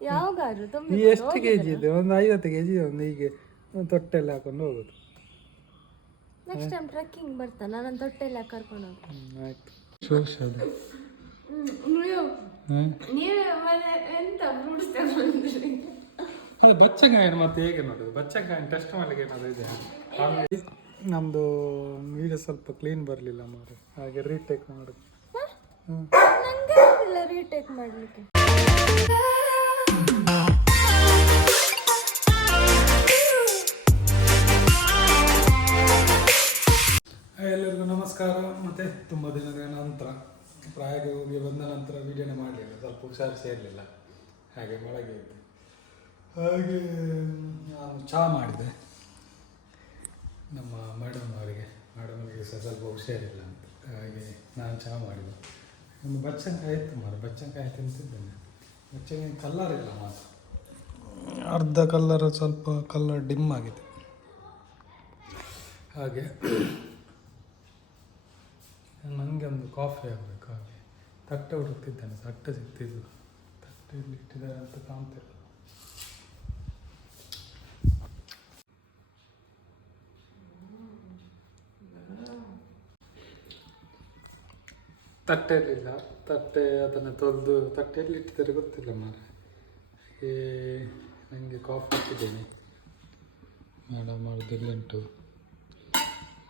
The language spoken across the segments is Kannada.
ಯಾವಾಗಾದ್ರು ನೀ ಎಷ್ಟು ಕೆ ಜಿ ಇದೆ? ಒಂದು 50 kg ಒಂದು ಹೀಗೆ ಒಂದು ತೊಟ್ಟೆಲ್ಲ ಹಾಕೊಂಡು ಹೋಗೋದು. ನೆಕ್ಸ್ಟ್ ಟೈಮ್ ಟ್ರೆಕ್ಕಿಂಗ್ ಬರ್ತಾನೆ ನಾನು ತೊಟ್ಟೆಲ್ಲ ಕರ್ಕೊಂಡು ಹೋಗಿ. ಆಯ್ತು ಶೋಷದ ನೀವೇ ಮನೆ ಎಂತ ಫ್ರೂಟ್ಸ್ ತಗೊಂಡ್ರಿ? ಅದು ಬಚ್ಚಂಗಾಯಿನ ಮತ್ತೆ ಹೇಗೆ ನೋಡೋದು? ಬಚ್ಚಂಗಾಯಿನ ಟೆಸ್ಟ್ ಮಾಡಲಿಕ್ಕೆ ಏನಾದ್ರು ಇದೆ? ನಮ್ಮದು ವೀಡಿಯೋ ಸ್ವಲ್ಪ ಕ್ಲೀನ್ ಬರಲಿಲ್ಲ ಮಾರೆ, ಹಾಗೆ ರೀಟೇಕ್ ಮಾಡೋದು. ನಂಗೆ ಇಲ್ಲ ರೀಟೇಕ್ ಮಾಡಲಿಕ್ಕೆ. ಎಲ್ಲರಿಗೂ ನಮಸ್ಕಾರ. ಮತ್ತು ತುಂಬ ದಿನಗಳ ನಂತರ ಪ್ರಾಯಕ್ಕೆ ಹೋಗಿ ಬಂದ ನಂತರ ವೀಡಿಯೋನೇ ಮಾಡಲಿಲ್ಲ, ಸ್ವಲ್ಪ ಹುಷಾರು ಸೇರಲಿಲ್ಲ, ಹಾಗೆ ಒಳಗೆ ಇದ್ದೆ. ಹಾಗೆ ನಾನು ಚಹಾ ಮಾಡಿದೆ ನಮ್ಮ ಮೇಡಮ್ ಅವರಿಗೆ ಸಹ ಸ್ವಲ್ಪ ಹುಷಾರಿಲ್ಲ ಅಂತ, ಹಾಗೆ ನಾನು ಚಹಾ ಮಾಡಿದೆ. ಒಂದು ಬಚ್ಚಂಕಾಯಿ ಇತ್ತು ಮಾರು, ಬಚ್ಚಂಕಾಯಿ ತಿಂತಿದ್ದೇನೆ. ಬಚ್ಚಂಕಾಯಿ ಕಲ್ಲರ್ ಇಲ್ಲ ಮಾತ್ರ, ಅರ್ಧ ಕಲ್ಲರ್, ಸ್ವಲ್ಪ ಕಲ್ಲರ್ ಡಿಮ್ ಆಗಿದೆ. ಹಾಗೆ ನನಗೆ ಒಂದು ಕಾಫಿ ಆಗಬೇಕು. ಹಾಗೆ ತಟ್ಟೆ ಹುಡುಕ್ತಿದ್ದಾನೆ, ತಟ್ಟೆ ಸಿಗ್ತಿದ್ದು, ತಟ್ಟೆಯಲ್ಲಿ ಇಟ್ಟಿದ್ದಾರೆ ಅಂತ ಕಾಣ್ತಿಲ್ಲ. ತಟ್ಟೆಯಲ್ಲಿಲ್ಲ, ತಟ್ಟೆ ಅದನ್ನು ತೊಳೆದು ತಟ್ಟೆಯಲ್ಲಿ ಇಟ್ಟಿದ್ದಾರೆ ಗೊತ್ತಿಲ್ಲ ಮಾರೆ. ಹಾಗೆ ನನಗೆ ಕಾಫಿ ಇಟ್ಟಿದ್ದೇನೆ. ಮೇಡಮ್ ಅವ್ರದ್ದು ಉಂಟು.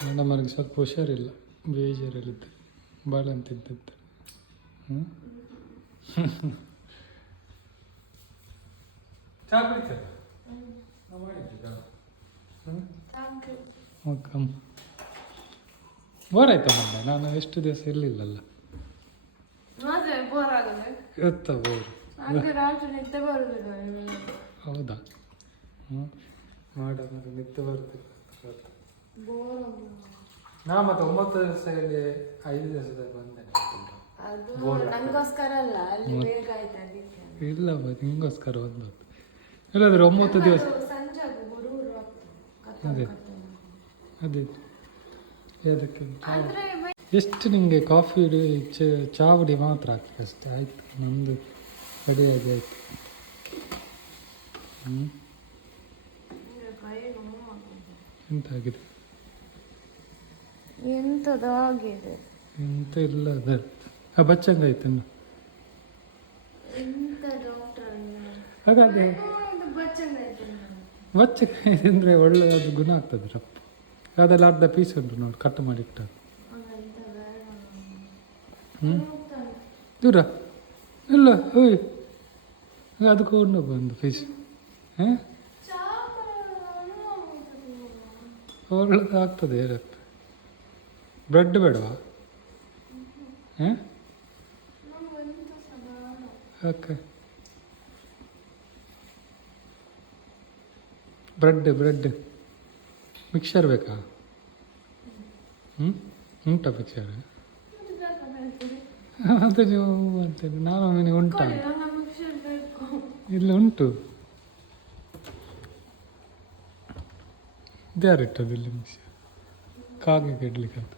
ಮೇಡಮ್ ಅವ್ರಿಗೆ ಸ್ವಲ್ಪ ಹುಷಾರಿಲ್ಲ, ಬೇಜಾರಲ್ಲಿದ್ದೆ, ಭಾಳ ಅಂತಿದ್ದಿತ್ತು. ಚಹಾ ಕುಡಿತಲ್ಲ ಮಾಡಿದ್ದೆ. ಬೋರ್ ಆಯ್ತಾ ಮೊನ್ನೆ? ನಾನು ಎಷ್ಟು ದಿವಸ ಇರಲಿಲ್ಲಲ್ಲ. ಇವತ್ತ ಬೋರ್? ಹೌದಾ? ಮಾಡ ನಿದ್ದೆ ಬರುತ್ತಿಲ್ಲ. ನಾ ಮತ್ತೆ 9 ದಿವಸದಲ್ಲಿ 5 ದಿವಸದಲ್ಲಿ ಬಂದೆ. ಇಲ್ಲ ನಿಂಗೋಸ್ಕರ ಬಂದದ್ದು. ಇಲ್ಲಾದ್ರೆ 9 ದಿವಸ. ಅದೇ ಅದೇ ಅದಕ್ಕೆ ಎಷ್ಟು ನಿಮಗೆ ಕಾಫಿ ಚಾವಡಿ ಮಾತ್ರ ಆಗ್ತದೆ ಅಷ್ಟೇ. ಆಯಿತು, ನಮ್ಮದು ರೆಡಿಯಾಗಿ ಆಯಿತು. ಎಂತಾಗಿದೆ? ಎಂತದಾಗಿದೆ? ಎಂತ ಇಲ್ಲ, ಅದು ಬಚ್ಚಂಗಾಯ್ತು. ಹಾಗಾಗಿ ಬಚ್ಚಂಗಾಯಿ ತಿಂದರೆ ಒಳ್ಳೆ ಅದು ಗುಣ ಆಗ್ತದೆ ರಪ್ಪ. ಅದೆಲ್ಲ ಅರ್ಧ ಪೀಸ್ ಉಂಟು ನೋಡಿ, ಕಟ್ ಮಾಡಿಟ್ಟ. ದೂರ ಇಲ್ಲ ಓಯ್, ಅದಕ್ಕೆ ಕೊಂಡು ಬಂದು ಪೀಸ್. ಒಳ್ಳೆದು ಆಗ್ತದೆ ರಪ್ಪ. ಬ್ರೆಡ್ ಬೇಡವಾ? ಓಕೆ, ಬ್ರೆಡ್ ಮಿಕ್ಸರ್ ಬೇಕಾ? ಉಂಟಾ ಮಿಕ್ಸರ್? ಅದು ನೀವು ಅಂತೇಳಿ ನಾನು ಉಂಟಾ? ಇಲ್ಲ ಉಂಟು. ಇದ್ಯಾರಿಟ್ಟದು ಇಲ್ಲಿ ಮಿಕ್ಸರ್? ಕಾಗೆ ಕೆಡ್ಲಿಕ್ಕೆ ಅಂತ.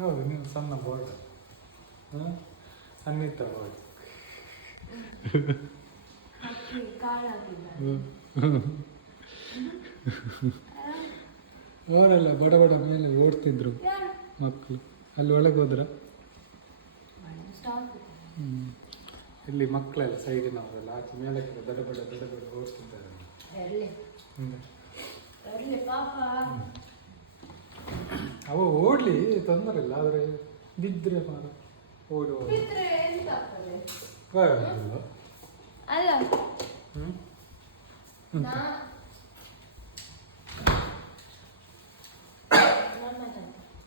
ಹೌದು, ನೀವು ಸಣ್ಣ ಬೋರ್ಡ್, ಅನ್ನಿತ್ತ ಬೋರ್ಡ್. ಅವರೆಲ್ಲ ಬಡ ಮೇಲೆ ಓಡ್ತಿದ್ರು ಮಕ್ಕಳು. ಅಲ್ಲಿ ಒಳಗೆ ಹೋದ್ರ? ಇಲ್ಲಿ ಮಕ್ಕಳೆಲ್ಲ ಸೈಡಿನವರೆಲ್ಲ ಆಚೆ ಮೇಲೆ ದಡ ಬಡ ಓಡಿಸ್ತಿದ್ದಾರೆ. ಅವ ಓಡ್ಲಿ, ತೊಂದರೆ ಇಲ್ಲ, ಆದರೆ ಬಿದ್ದರೆ ಮಾರ ಓಡುವ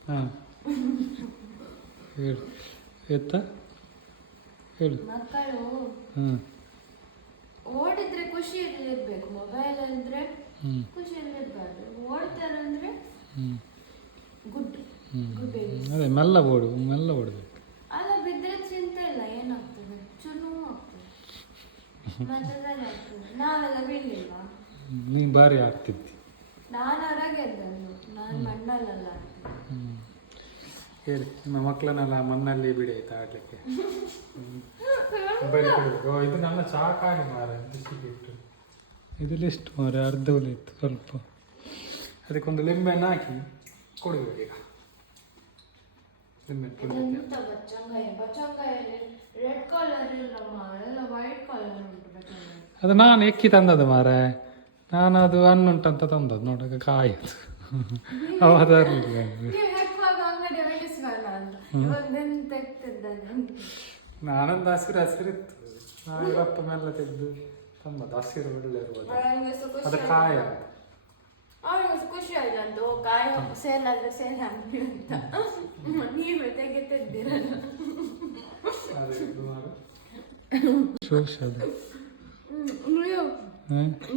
ಹಾಂ ಹೇಳು ಎತ್ತ ಹೇಳು. ಮಕ್ಕಳು ಓಡಿದ್ರೆ ಖುಷಿಯಲ್ಲಿ ಇರ್ಬೇಕು, ಮೊಬೈಲ್ ಅಂದ್ರೆ ಖುಷಿಯಲ್ಲಿ ಇರ್ಬಾರ್ದು. ಓಡ್ತಾರೆ ಅಂದ್ರೆ ಗುಡ್ ಗುಡ್. ಅದೇ ಮೆಲ್ಲ ಓಡಬೇಕು. ಅಲ್ಲ, ಬಿದ್ದರೆ ಚಿಂತೆ ಇಲ್ಲ, ಏನಾಗ್ತದೆ? ಚುರು ಆಗ್ತದೆ, ಮಧ್ಯದಲ್ಲಿ ಆಗ್ತದೆ. ನಾವೆಲ್ಲ ಬೀಳಿಲ್ವಾ? ನೀನು ಭಾರಿ ಆಗ್ತಿದ್ದಿ. ನಾನು ಹೊರಗೆ ಇದ್ದದ್ದು, ನಾನು ಮಣ್ಣಲ್ಲೆಲ್ಲ ಆಗ್ತದೆ. ಹೇಳಿ ನಿಮ್ಮ ಮಕ್ಕಳನ್ನೆಲ್ಲ ಮಣ್ಣಲ್ಲಿ ಬಿಡಿ ಆಯ್ತಾ ಆಡಲಿಕ್ಕೆ. ಮೊಬೈಲ್ ಕೊಡಬೇಕು. ಇದು ನನ್ನ ಚಾಕಾಡಿ ಮಾರ ಬಿಸ್ಕಿಟ್. ಇದರಲ್ಲಿ ಎಷ್ಟು ಮಾರ ಅರ್ಧ ಹುಲಿ ಇತ್ತು ಸ್ವಲ್ಪ. ಅದಕ್ಕೊಂದು ಲಿಂಬೆಹಣ್ಣು ಹಾಕಿ ಕೊಡಬೇಕು ಈಗ. ಲಿಂಬೆಹಣ್ಣು ಎಂತ ಬಚ್ಚಂಗಾಯಲ್ಲಿ ರೆಡ್ ಕಲರ್ ಇಲ್ಲ ಎಲ್ಲ ವೈಟ್ ಕಲರ್ ಉಂಟು ಬಚ್ಚಂಗಾಯಿ. ಅದು ನಾನು ಎಕ್ಕಿ ತಂದದ್ದು ಮಾರ. ನಾನು ಅದು ಹಣ್ಣುಂಟಂತ ತಂದದ್ದು ನೋಡಕ್ಕೆ ಕಾಯಿ ಅದು. ನಾನೊಂದು ಹಸಿರಿತ್ತು. ನಾನು ರಪ್ಪ ಮೇಲೆ ತೆಗೆದು ತಂದದ್ದು. ಹಸಿರು ಒಳ್ಳೆ ಇರ್ಬೋದು ಅದು ಕಾಯ. ಅವನಿಗೆ ಖುಷಿ ಆಯ್ತಂತ ಕಾಯಿ ಸೇಲ್ ಆದ್ರೆ ಸೇಲ್ ಆಗ್ಲಿ ಅಂತ. ನೀವೇ ತೆಗೆತಿದ್ದೀರಲ್ಲ.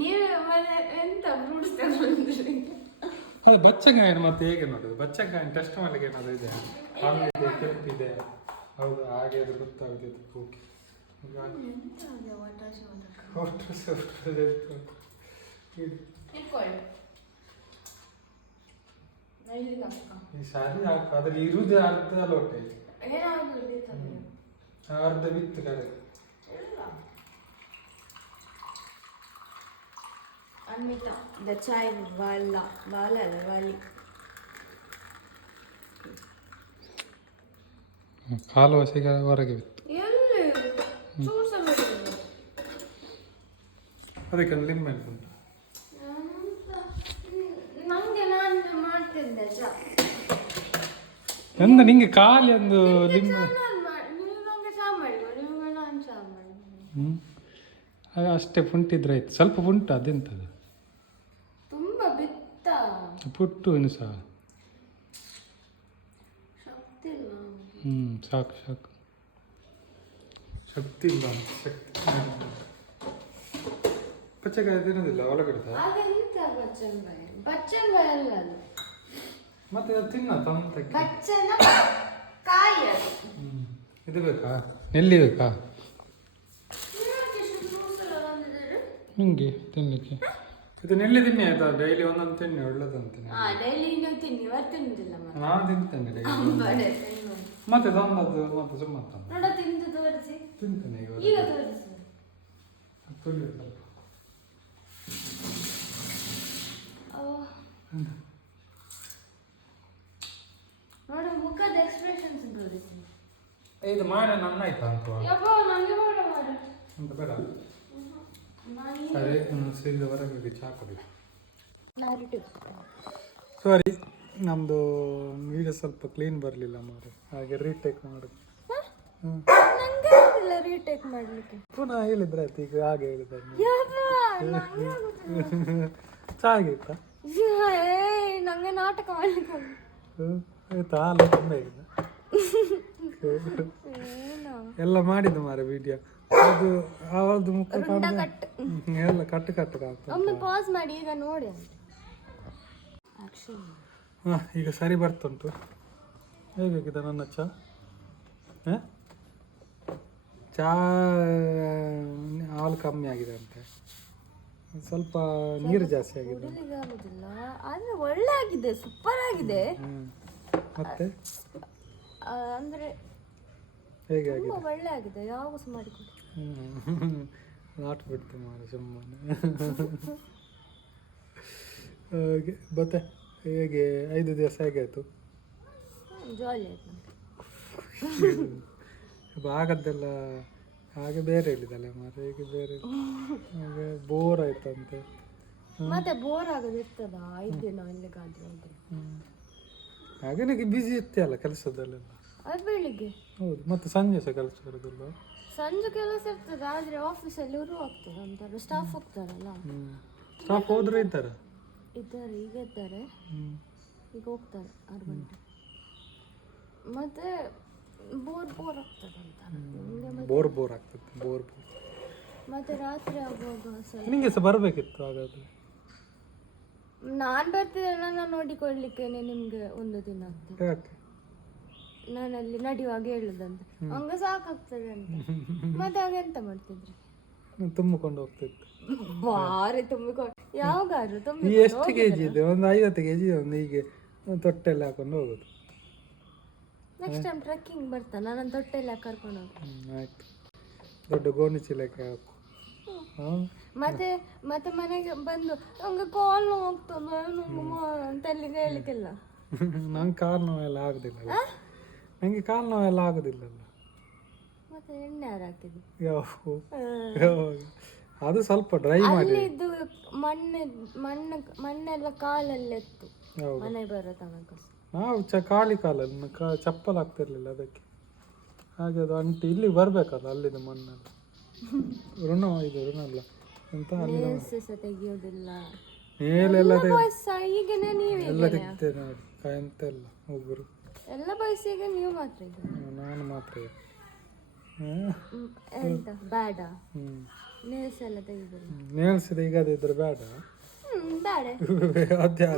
ನೀವೇ ಮತ್ತೆ ಎಂತ ಫ್ರೂಟ್ಸ್ ತಗೊಂಡ್ರಿ? ಅದು ಬಚ್ಚಂಗಾಯಿನ ಮತ್ತೆ ಹೇಗೆ ನೋಡೋದು? ಬಚ್ಚಂಗಾಯಿನ ಟೆಸ್ಟ್ ಮಾಡ್ಲಿಕ್ಕೆ ಏನಾದ್ರು ಇದೆ? ಹಾಲಿದೆ, ಕೆಂಪಿದೆ, ಹೌದು ಹಾಗೆ ಅದು ಗೊತ್ತಾಗುತ್ತೆ. ಓಕೆ ಈ ಸಾರಿ ಹಾಕ. ಅದ್ರಲ್ಲಿ ಇರುದೇ ಅರ್ಧ ಲೋಟೆ, ಅರ್ಧ ಬಿತ್ತು ಕರೆ. ಅನ್ವಿತಾ ದ ಚಾಯ್ ವಾಲ ವಾಲ ಅಲ್ಲ ವಾಲಿ. ಕಾಲು ಹಸಿಗ ಹೊರಗೆ ಬಿತ್ತು. ಎಲ್ಲಿ ಚೂರು ಸಲ ಅದಕ್ಕೆ ಲಿಂಬೆಹಣ್ಣು ಉಂಟು. ನಂಗೆ ನಾನು ಮಾಡ್ತಿದ್ದೆ ಚಾ. ಎಂತ ನಿಂಗೆ ಖಾಲಿ ಒಂದು ಲಿಂಬೆ? ನೀವು ನಂಗೆ ಚಾ ಮಾಡಿದ್ರು, ನೀವು ನಾನು ಚಾ ಮಾಡಿದ್ರು. ಅದು ಅಷ್ಟೇ ಪುಂಟಿದ್ರಾಯ್ತು. ಸ್ವಲ್ಪ ಪುಂಟು ಅದೆಂತದು ತುಂಬ ಬಿತ್ತ ಪುಟ್ಟು ಇನ್ನು ಸಹ. ಶಕ್ತಿ ಇಲ್ಲ. ಸಾಕು ಸಾಕು. ಶಕ್ತಿ ಇಲ್ಲ, ಶಕ್ತಿ. ಬಚ್ಚಗಾಯಿ ತಿನ್ನೋದಿಲ್ಲ ಒಳಗಡೆ. ಅದೆಂತ ಬಚ್ಚಂಗಾಯಿ? ಬಚ್ಚಂಗಾಯಿ ಅಲ್ಲ ಅದು. ಮತ್ತೆ ಅದು ತಿನ್ನ ತಂತಕ್ಕೆ. ಬಚ್ಚನ ಕಾಯಿ ಅದು. ಇದು ಬೇಕಾ? ನೆಲ್ಲಿ ಬೇಕಾ ನಿಂಗೆ ತಿನ್ಲಿಕ್ಕೆ? ಇದು ನೆಲ್ಲಿ ತಿನ್ನಿ ಆಯ್ತಾ? ಡೈಲಿ ಒಂದೊಂದು ತಿನ್ನಿ, ಒಳ್ಳೇದಂತೀನಿ. ಡೈಲಿ ನೀವು ತಿನ್ನಿ, ಇವತ್ತು ತಿನ್ನುದಿಲ್ಲ. ನಾನು ತಿಂತೇನೆ ಡೈಲಿ. ಮತ್ತೆ ತಂದದ್ದು ಮತ್ತೆ ಸುಮ್ಮನೆ ತಂದ ನೋಡ ತಿಂದು ತೋರಿಸಿ. ತಿಂತೇನೆ ಈಗ ತೋರಿಸಿ. ತುಳ್ಳಿ ಸ್ವಲ್ಪ. ನೋಡ ಮುಖದ ಎಕ್ಸ್ಪ್ರೆಷನ್ಸ್ ತೋರಿಸಿ. ಇದು ಮಾಡೆ ನನ್ನ ಆಯ್ತಾ ಅಂತ? ಯಪ್ಪ ನನಗೆ ಬೇಡ ಮಾಡ ಅಂತ ಬೇಡ. ಅದೇ ಸೀರೆ ಹೊರಗೆ ಚಾ ಕೊಡಿ. ಸಾರಿ, ನಮ್ಮದು ವಿಡಿಯೋ ಸ್ವಲ್ಪ ಕ್ಲೀನ್ ಬರಲಿಲ್ಲ ಮಾರೆ, ಹಾಗೆ ರೀಟೇಕ್ ಮಾಡು. ರೀಟೇಕ್ ಮಾಡಲಿಕ್ಕೆ ಪುನಃ ಹೇಳಿದ್ರೆ ಆಯ್ತು. ಈಗ ಹಾಗೆ ಹೇಳಿದ್ರೆ ಚಾ ಆಗಿತ್ತಾ? ನಂಗೆ ನಾಟಕ ಮಾಡ್ಲಿಕ್ಕೆ ಆಯ್ತಾ? ಹಾಲು ತುಂಬ ಈಗ ಎಲ್ಲ ಮಾಡಿದ್ದು ಮಾರೆ ವಿಡಿಯೋ. ಅದು ಅವಳದು ಮುಖ ಎಲ್ಲ ಕಟ್ಟು ಕಟ್ಟು ಕಾಣ್ತದೆ. ಒಮ್ಮೆ ಪಾಸ್ ಮಾಡಿ ಈಗ ನೋಡಿ. ಹಾಂ, ಈಗ ಸರಿ ಬರ್ತುಂಟು. ಹೇಗಾಗಿದೆ ನನ್ನ ಚಾ? ಚಾ ಹಾಲು ಕಮ್ಮಿ ಆಗಿದೆ ಅಂತೆ, ಸ್ವಲ್ಪ ನೀರು ಜಾಸ್ತಿ ಆಗಿದೆ. ಆದರೆ ಒಳ್ಳೆ ಆಗಿದೆ, ಸೂಪರ್ ಆಗಿದೆ. ಮತ್ತೆ ಅಂದರೆ ಹೇಗೆ ಆಗಿದೆ? ಒಳ್ಳೆ ಆಗಿದೆ. ಯಾವಾಗ ಮಾಡಿಕೊಡಿ. ನಾಟ್ ಬಿಡ್ತು ಮಾರೆ ಸುಮ್ಮನೆ. ಹಾಗೆ ಮತ್ತೆ ಹೇಗೆ 5 ದಿವಸ ಹೇಗಾಯಿತು? ಜಾಲಿ ಆಯ್ತು. ಆಗದ್ದೆಲ್ಲ ಹಾಗೆ ಬೇರೆ ಹೇಳಿದಲ್ಲ ಮಾರೆ, ಹೇಗೆ ಬೇರೆ ಹಾಗೆ ಬೋರ್ ಆಯ್ತಂತೆ. ಮತ್ತೆ ಬೋರ್ ಆಗೋದು ಇರ್ತದ 5 ದಿನ ಎಲ್ಲಿಗಾದ್ರೂ ಹೋದ್ರೆ? ಹಾಗೆ ನನಗೆ ಬ್ಯುಸಿ ಇರ್ತೀಯಲ್ಲ ಕೆಲಸದಲ್ಲೆಲ್ಲ. ಅದು ಬೆಳಿಗ್ಗೆ. ಹೌದು, ಮತ್ತೆ ಸಂಜೆ ಸಹ ಕೆಲಸ ಇರೋದಿಲ್ಲ? ಸಂಜೆ ಕೆಲಸ ಇರ್ತದೆ, ಆದರೆ ಆಫೀಸಲ್ಲಿ ಇವರು ಹೋಗ್ತಾರೆ ಅಂತಾರೆ, ಸ್ಟಾಫ್ ಹೋಗ್ತಾರಲ್ಲ. ಸ್ಟಾಫ್ ಹೋದ್ರೆ ಇದ್ದಾರೆ? ಇದ್ದಾರೆ, ಈಗ ಇದ್ದಾರೆ, ಈಗ ಹೋಗ್ತಾರೆ 6 ಗಂಟೆ. ಮತ್ತೆ ಬೋರ್ ಆಗ್ತದೆ ಅಂತ. ಬೋರ್ ಆಗ್ತದೆ, ಬೋರ್. ಮತ್ತೆ ರಾತ್ರಿ ಆಗುವಾಗ ನಿಮಗೆ ಸಹ ಬರಬೇಕಿತ್ತು ಹಾಗಾದ್ರೆ. ನಾನು ಬರ್ತಿದ್ದೆ, ನನ್ನ ನೋಡಿಕೊಳ್ಳಿಕ್ಕೇನೆ ನಿಮ್ಗೆ 1 ದಿನ ಆಗ್ತದೆ. ಯಾಕೆ? ನಾನಲ್ಲಿ ನಡೆಯುವಾಗ ಹೇಳುದಂತ ಹಂಗ ಸಾಕಾಗ್ತದೆ ಅಂತ. ಮತ್ತೆ ಆಗ ಎಂತ ಮಾಡ್ತಿದ್ರಿ? ತುಂಬಿಕೊಂಡು ಹೋಗ್ತಿತ್ತು. ಬಾರಿ ತುಂಬಿಕೊಂಡು ಯಾವಾಗಾದ್ರು ಈ ಎಷ್ಟು ಕೆಜಿ ಇದೆ? ಒಂದು 50 ಕೆಜಿ ಒಂದು ಹೀಗೆ ತೊಟ್ಟೆಲ್ಲ ಹಾಕೊಂಡು ಹೋಗುದು. ನೆಕ್ಸ್ಟ್ ಟೈಮ್ ಟ್ರೆಕ್ಕಿಂಗ್ ಬರ್ತಾನೆ ನನ್ನ ತೊಟ್ಟೆಲ್ಲ ಕರ್ಕೊಂಡು ಹೋಗಿ. ಆಯ್ತು, ದೊಡ್ಡ ಗೋಣಿ ಚೀಲಕ್ಕೆ ಹಾಕು. ಮತ್ತೆ ಮತ್ತೆ ಮನೆಗೆ ಬಂದು ನಂಗೆ ಕಾಲ್ ನೋವು ಹೋಗ್ತದೆ ಅಂತ ಅಲ್ಲಿಗೆ ಹೇಳಿಕ್ಕಿಲ್ಲ. ನಂಗೆ ಕಾಲು ನೋವೆಲ್ಲ ಆಗುದಿಲ್ಲ, ನಂಗೆ ಕಾಲು ನೋವೆಲ್ಲ ಆಗುದಿಲ್ಲಲ್ಲ. ಮತ್ತೆ ಎಣ್ಣೆ ಯಾರು ಹಾಕಿದ್ದು? ಅದು ಸ್ವಲ್ಪ ಡ್ರೈ ಮಾಡಿ. ಇದು ಮಣ್ಣೆಲ್ಲ ಕಾಲಲ್ಲಿ ಎತ್ತು ಮನೆ ಬರೋ ತನಕ. ನಾವು ಖಾಲಿ ಕಾಲಲ್ಲಿ ಚಪ್ಪಲ್ ಆಗ್ತಿರ್ಲಿಲ್ಲ ಅದಕ್ಕೆ, ಹಾಗೆ ಅದು ಅಂಟಿ ಇಲ್ಲಿ ಬರ್ಬೇಕಲ್ಲ ಅಲ್ಲಿಂದ ಮಣ್ಣೆಲ್ಲ. ಋಣ ಇದು ಋಣ ಅಲ್ಲ ಅಂತ ತೆಗಿಯೋದಿಲ್ಲ, ಮೇಲೆಲ್ಲ ಈಗಿನ ನೀವೇ ಎಲ್ಲ ತೆಗ್ತೇನೆ ನೋಡಿ, ಕಾಯಂತ ಎಲ್ಲ ಒಬ್ಬರು ಎಲ್ಲ ಬಯಸಿಗೆ ನೀವು ಮಾತ್ರ ನಾನು ಮಾತ್ರ ಎಂತ ಬೇಡ. ನೇಲ್ಸ್ ಎಲ್ಲ ತೆಗಿದ್ರು, ನೇಲ್ಸ್ ತೆಗೆದಿದ್ರೆ ಬೇಡ, ಬೇಡ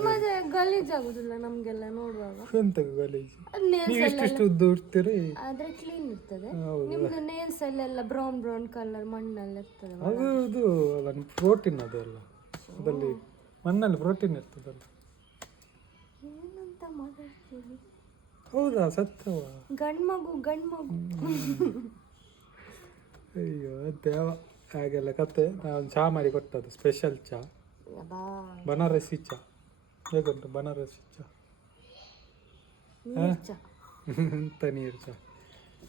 ಮತ್ತೆ ಗಲೀಜಾಗುದಿಲ್ಲ ನಮ್ಗೆಲ್ಲ ನೋಡುವಾಗ. ಎಂತ ಗಲೀಜು, ಎಷ್ಟು ಉದ್ದ ಇರ್ತೀರಿ ಆದ್ರೆ ಕ್ಲೀನ್ ಇರ್ತದೆ. ನಿಮ್ದು ನೇಲ್ಸ್ ಅಲ್ಲೆಲ್ಲ ಬ್ರೌನ್ ಬ್ರೌನ್ ಕಲರ್ ಮಣ್ಣಲ್ಲಿ ಇರ್ತದೆ. ಅದು ಇದು ಅಲ್ಲ, ಪ್ರೋಟೀನ್ ಅದೆಲ್ಲ ಅದಲ್ಲಿ ಮಣ್ಣಲ್ಲಿ ಪ್ರೋಟೀನ್ ಇರ್ತದಲ್ಲ. ಏನಂತ ಮಾತಾಡ್ತೀವಿ? ಹೌದಾ, ಸತ್ಯವ? ಗಂಡ್ಮಗು ಗಂಡ್ಮಗು. ಅಯ್ಯೋ ದೇವ, ಹಾಗೆಲ್ಲ ಕತೆ. ನಾನು ಚಹಾ ಮಾಡಿ ಕೊಟ್ಟದ್ದು, ಸ್ಪೆಷಲ್ ಚಹಾ, ಬನಾರಸಿ ಚಹಾ. ಹೇಗುಂಟು ಬನಾರಸಿ ಚಹಾ? ಎಂತ ನೀರು ಚಹಾ,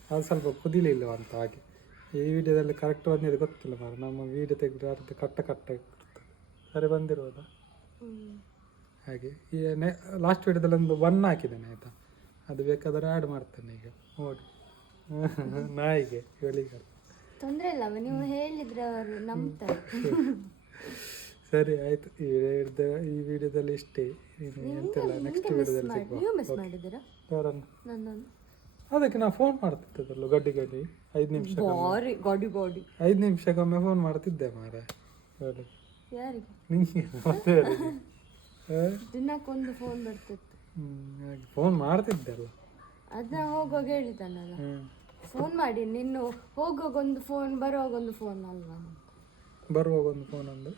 ಅದು ಸ್ವಲ್ಪ ಕುದಿಲಿಲ್ಲ ಅಂತ. ಹಾಗೆ ಈ ವಿಡಿಯೋದಲ್ಲಿ ಕರೆಕ್ಟ್ ಬಂದಿದೆ ಗೊತ್ತಿಲ್ಲ ಮಾರ, ನಮ್ಮ ವಿಡಿಯೋ ತೆಗೆದ್ರೆ ಅರ್ಧ ಕಟ್ಟ ಸರಿ ಬಂದಿರೋದಾ? ಹಾಗೆ ಈ ಲಾಸ್ಟ್ ವಿಡಿಯೋದಲ್ಲಿ ಒಂದು ಬಣ್ಣ ಹಾಕಿದ್ದೇನೆ ಆಯಿತಾ, ಅದು ಬೇಕಾದ್ರೆ ಆ್ಯಡ್ ಮಾಡ್ತೇನೆ ಈಗ ನೋಡಿ. ನಾಯಿಗೆ ಹೇಳಿಗೆ ತೊಂದರೆ ಇಲ್ಲ, ನೀವು ಹೇಳಿದ್ರೆ ಅವರು ನಂಬ್ತಾರೆ. ಸರಿ ಆಯ್ತು, ಈ ವಿಡಿಯೋದಲ್ಲಿ ಇಷ್ಟೇ. ಎಂತೆಲ್ಲ ನೆಕ್ಸ್ಟ್ ವಿಡಿಯೋದಲ್ಲಿ ಮಾಡಿದ್ದೀರಾ ಯಾರನ್ನು? ನನ್ನನ್ನು ಅದಕ್ಕೆ ನಾವು ಫೋನ್ ಮಾಡ್ತಿದ್ದಲ್ಲ ಗಡ್ಡಿ 5 ನಿಮಿಷ 5 ನಿಮಿಷಕ್ಕೊಮ್ಮೆ ಫೋನ್ ಮಾಡ್ತಿದ್ದೆ ಮಾರೆ. ಹೇಳಿ ಯಾರಿಗೆ? ನಿಂಗೆ ಮತ್ತೆ ದಿನಕ್ಕೊಂದು ಫೋನ್ ಬರ್ತಿತ್ತು. ಫೋನ್ ಮಾಡ್ತಿದ್ದೆ ಅಲ್ಲ, ಅದನ್ನ ಹೋಗುವಾಗ ಹೇಳಿದ್ದಾನಲ್ಲ, ಫೋನ್ ಮಾಡಿ ನಿನ್ನು ಹೋಗುವಾಗ ಒಂದು ಫೋನ್ ಬರುವಾಗ ಒಂದು ಫೋನ್ ಅಲ್ವಾ? ಬರುವಾಗ ಒಂದು ಫೋನ್ ಅಂದ್ರೆ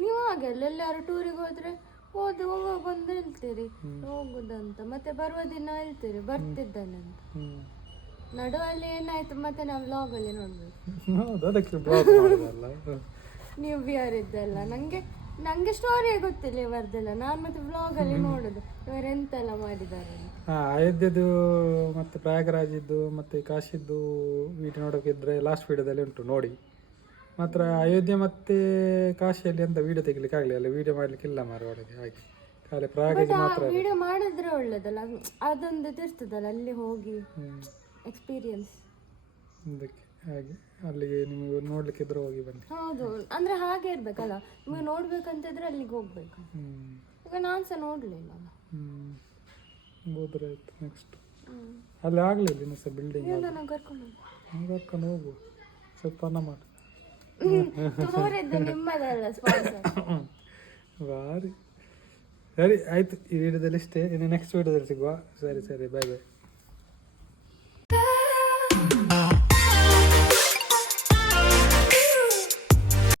ನೀವು ಹಾಗೆಲ್ಲ ಎಲ್ಲಾರು ಟೂರಿಗೆ ಹೋದ್ರೆ ಹೋಗುವಾಗ ಒಂದು ಹೇಳ್ತೀರಿ ಹೋಗುದಂತ, ಮತ್ತೆ ಬರುವ ದಿನ ಹೇಳ್ತೀರಿ ಬರ್ತಿದ್ದಾನೆ ಅಂತ. ನಡುವಲ್ಲಿ ಏನಾಯ್ತು ಮತ್ತೆ ನಾವು ವ್ಲಾಗ್ ಅಲ್ಲಿ ನೋಡ್ಬೇಕು. ನೀವು ಬಿಯರ್ ಇದ್ದಲ್ಲ, ನಂಗೆ ಸ್ಟೋರಿ ಗೊತ್ತಿಲ್ಲ ಇವರದೆಲ್ಲ. ನಾನು ಮತ್ತೆ ವ್ಲಾಗ್ ಅಲ್ಲಿ ನೋಡುದು ಇವರೆಂತೆಲ್ಲ ಮಾಡಿದ್ದಾರೆ. ಅಯೋಧ್ಯೆದು ಮತ್ತೆ ಪ್ರಯಾಗರಾಜಿದ್ದು ಮತ್ತೆ ಕಾಶಿದ್ದು ವಿಡಿಯೋ ನೋಡೋಕಿದ್ರೆ ಲಾಸ್ಟ್ ವಿಡಿಯೋದಲ್ಲಿ ಉಂಟು ನೋಡಿ. ಮಾತ್ರ ಅಯೋಧ್ಯೆ ಮತ್ತೆ ಕಾಶಿಯಲ್ಲಿ ಅಂತ ವಿಡಿಯೋ ತೆಗಿಲಿಕ್ಕೆ ಆಗಲಿ, ಅಲ್ಲಿ ವಿಡಿಯೋ ಮಾಡ್ಲಿಕ್ಕೆ ಇಲ್ಲ ಮಾರ ಒಳಗೆ. ಹಾಗೆ ಖಾಲಿ ಪ್ರಯಾಗರಾಜ್ ಮಾತ್ರ ವಿಡಿಯೋ ಮಾಡಿದ್ರೆ ಒಳ್ಳೇದಲ್ಲ, ಅದೊಂದು ಇರ್ತದಲ್ಲ ಅಲ್ಲಿ ಹೋಗಿ ಎಕ್ಸ್ಪೀರಿಯನ್ಸ್. ಅದಕ್ಕೆ ಹಾಗೆ ಅಲ್ಲಿಗೆ ನಿಮಗೆ ನೋಡ್ಲಿಕ್ಕಿದ್ರೆ ಹೋಗಿ ಬನ್ನಿ. ಹೌದು, ಅಂದ್ರೆ ಹಾಗೆ ಇರ್ಬೇಕಲ್ಲ, ನಿಮಗೆ ನೋಡ್ಬೇಕಂತಿದ್ರೆ ಅಲ್ಲಿಗೆ ಹೋಗ್ಬೇಕು. ಈಗ ನಾನು ಸಹ ನೋಡ್ಲಿಲ್ಲ. ಹೋದ್ರೆ ಆಯ್ತು ನೆಕ್ಸ್ಟ್. ಅಲ್ಲಿ ಆಗ್ಲಿಲ್ಲ ಇನ್ನೂ ಸಹ ಬಿಲ್ಡಿಂಗ್. ಕರ್ಕೊಂಡು ಹೋಗು, ಸ್ವಲ್ಪ ಅನ್ನ ಮಾಡಿ. ಬಾರಿ ಸರಿ ಆಯ್ತು, ಈ ವಿಡಿಯೋದಲ್ಲಿ ಇಷ್ಟೇ. ಇನ್ನು ನೆಕ್ಸ್ಟ್ ವಿಡಿಯೋದಲ್ಲಿ ಸಿಗುವ. ಸರಿ ಬಾಯ್ ಬಾಯ್.